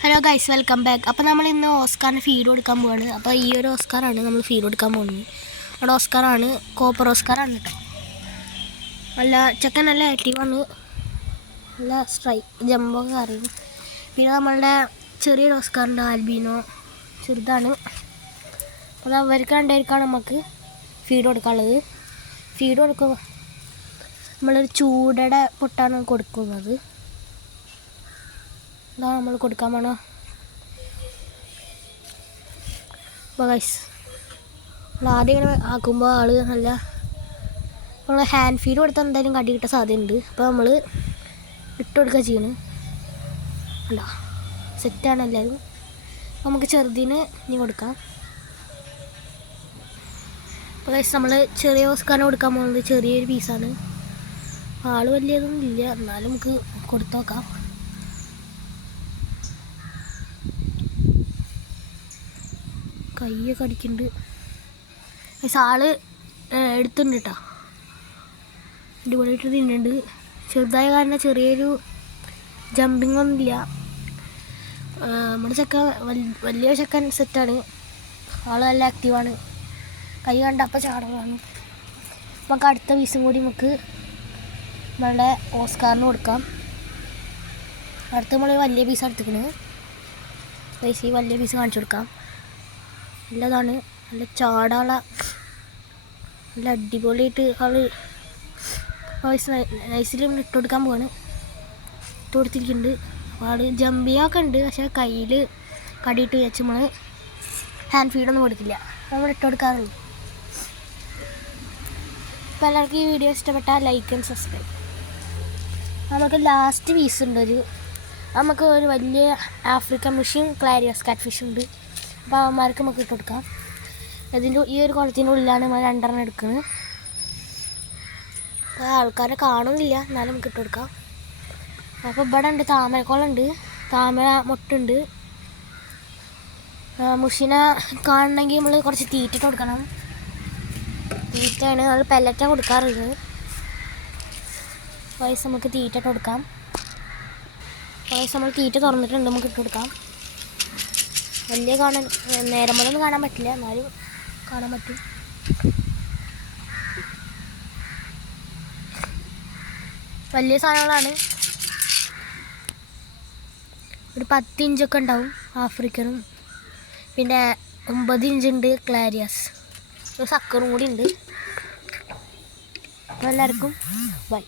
Hello guys, welcome back. അപ്പോൾ നമ്മൾ ഇന്ന് ഓസ്കാറിന് ഫീഡ് കൊടുക്കാൻ പോവാണ്. അപ്പോൾ ഈ ഒരു ഓസ്കാറാണ് നമ്മൾ ഫീഡ് കൊടുക്കാൻ പോകുന്നത്. അവിടെ ഓസ്കാറാണ്, കോപ്പർ ഓസ്കാറാണ് കേട്ടോ. നല്ല ചെക്കൻ, നല്ല ആക്റ്റീവാണ്, നല്ല ജമ്പൊക്കെ അറിയും. പിന്നെ നമ്മളുടെ ചെറിയൊരു ഓസ്കാറുണ്ട്, ആൽബീനോ, ചെറുതാണ്. അപ്പോൾ അവർക്ക് രണ്ടുപേർക്കാണ് നമുക്ക് ഫീഡ് കൊടുക്കാനുള്ളത്. ഫീഡ് കൊടുക്കുമ്പോൾ നമ്മളൊരു ചൂടയുടെ പൊട്ടാണ് കൊടുക്കുന്നത്. ഇതാ നമ്മൾ കൊടുക്കാൻ പോണോ. അപ്പോൾ ഗൈസ്, നമ്മൾ ആദ്യം ഇങ്ങനെ ആക്കുമ്പോൾ ആൾ നല്ല നമ്മൾ ഹാൻഡ് ഫീഡ് കൊടുത്താൽ എന്തായാലും കടി കിട്ടാൻ സാധ്യതയുണ്ട്. അപ്പോൾ നമ്മൾ ഇട്ട് കൊടുക്കുക ചെയ്യണം. അല്ല, സെറ്റാണ് എല്ലാവരും. നമുക്ക് ചെറുതിന് ഇനി കൊടുക്കാം. അപ്പോൾ ഗൈസ്, നമ്മൾ ചെറിയ ഓസ്കാറിന് കൊടുക്കാൻ പോകുന്നത് ചെറിയൊരു പീസാണ്. ആൾ വലിയതൊന്നും ഇല്ല, എന്നാലും നമുക്ക് കൊടുത്തു നോക്കാം. കയ്യൊക്കെ അടിക്കുന്നുണ്ട്. ആള് എടുത്തിട്ടുണ്ട് കേട്ടോ, അടിപൊളിയായിട്ട് തിന്നുന്നുണ്ട്. ചെറുതായ കാരണം ചെറിയൊരു ജമ്പിങ് ഒന്നും ഇല്ല. നമ്മുടെ ചെക്കൻ വലിയ ചെക്കൻ സെറ്റാണ്. ആൾ നല്ല ആക്റ്റീവാണ്. കൈ കണ്ടപ്പോൾ ചാടലാണ്. നമുക്ക് അടുത്ത പീസും കൂടി നമുക്ക് നമ്മളുടെ ഓസ്കാറിന് കൊടുക്കാം. അടുത്ത് നമ്മൾ വലിയ പീസ് എടുത്തിരിക്കുന്നത്. പൈസ ഈ വലിയ പീസ് കാണിച്ചു കൊടുക്കാം. നല്ലതാണ്, നല്ല ചാടാള, നല്ല അടിപൊളിയായിട്ട് ആള് നൈസിൽ ഇട്ട് കൊടുക്കാൻ പോവാണ്. ഇട്ട് കൊടുത്തിരിക്കുന്നുണ്ട്. ആള് ജമ്പിയൊക്കെ ഉണ്ട്, പക്ഷേ കയ്യിൽ കടിയിട്ട് വെച്ച് നമ്മൾ ഹാൻഡ് ഫീഡൊന്നും കൊടുക്കില്ല, നമ്മൾ ഇട്ട് കൊടുക്കാറുള്ളൂ. അപ്പോൾ എല്ലാവർക്കും ഈ വീഡിയോ ഇഷ്ടപ്പെട്ടാൽ ലൈക്ക് ആൻഡ് സബ്സ്ക്രൈബ്. നമുക്ക് ലാസ്റ്റ് പീസ് ഉണ്ട്, നമുക്ക് ഒരു വലിയ ആഫ്രിക്കൻ ഫിഷും ക്ലാരിയസ് കാറ്റ് ഫിഷും ഉണ്ട്. അപ്പോൾ അവന്മാർക്ക് നമുക്ക് ഇട്ട് കൊടുക്കാം. ഈ ഒരു കുളത്തിൻ്റെ ഉള്ളിലാണ് നമ്മൾ 2 എടുക്കുന്നത്. അപ്പോൾ ആൾക്കാരെ കാണുന്നില്ല, എന്നാലും നമുക്ക് ഇട്ട് കൊടുക്കാം. അപ്പോൾ ഇവിടെ ഉണ്ട് താമരക്കുളമുണ്ട്, താമര മുട്ടുണ്ട്. മുഷിനെ കാണണമെങ്കിൽ നമ്മൾ കുറച്ച് തീറ്റ കൊടുക്കണം. തീറ്റയാണ് നമ്മൾ പെല്ലറ്റാണ് കൊടുക്കാറുള്ളത്. വയസ്സ് നമുക്ക് തീറ്റ കൊടുക്കാം. വയസ്സ് നമ്മൾ തീറ്റ തുറന്നിട്ടുണ്ട്, നമുക്ക് ഇട്ട് കൊടുക്കാം. വലിയ നേരം പോലൊന്നും കാണാൻ പറ്റില്ല, എന്നാലും കാണാൻ പറ്റും. വലിയ സാധനങ്ങളാണ്, ഒരു 10 ഇഞ്ചൊക്കെ ഉണ്ടാവും ആഫ്രിക്കനും. പിന്നെ 9 ഇഞ്ചുണ്ട് ക്ലാരിയസ്, ഒരു സക്കറും കൂടി ഉണ്ട്. അപ്പോൾ എല്ലാവർക്കും ബൈ.